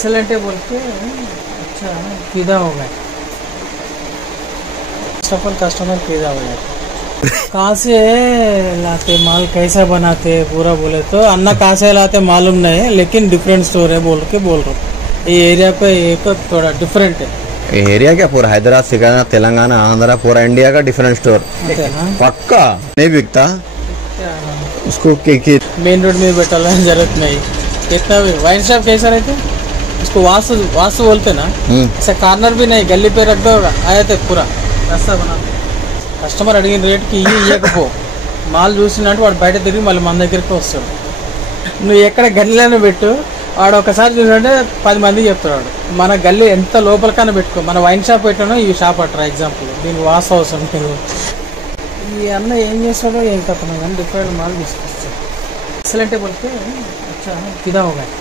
Excellent है बोल के अच्छा फिदा हो गए। सफल कस्टमर फिदा हो गया। कहाँ से लाते माल कैसा बनाते पूरा बोले तो अन्ना कहाँ से लाते मालूम नहीं है, लेकिन डिफरेंट स्टोर है बोल के बोल रहा हूँ। ये एरिया पे एक थोड़ा डिफरेंट है। एरिया क्या पूरा हैदराबाद सिकाना तेलंगाना आंध्रा पूरा इंडिया का डिफरेंट स्टोर पक्का नहीं बिकता उसको मेन रोड में बैठा है, जरूरत नहीं। कितना भी वाइन शॉप कैसा रहते उसको वास्तु वास्तु बोलते ना, ऐसा कॉर्नर भी नहीं, गली पे रख दो आया थे पूरा रास्ता बनाते। కస్టమర్ అడిగిన రేట్కి ఇవ్వకపో మాల్ చూసినట్టు వాడు బయట తిరిగి మళ్ళీ మన దగ్గరికి వస్తాడు. నువ్వు ఎక్కడ గల్లీలోనే పెట్టు, వాడు ఒకసారి చూసినట్టే 10 మందికి చెప్తాడు. మన గల్లీ ఎంత లోపలికైనా పెట్టుకో, మన వైన్ షాప్ పెట్టానో ఈ షాప్ అట్రా ఎగ్జాంపుల్, దీనికి వాస్తు అవసరం లేదు. ఈ అన్న ఏం చేస్తాడో ఏం కథనో కానీ డిఫరెంట్ మాల్ తీసుకొస్తాడు. ఎక్సలెంట్ బోల్తే అచ్చా ఫిదా హో గయా.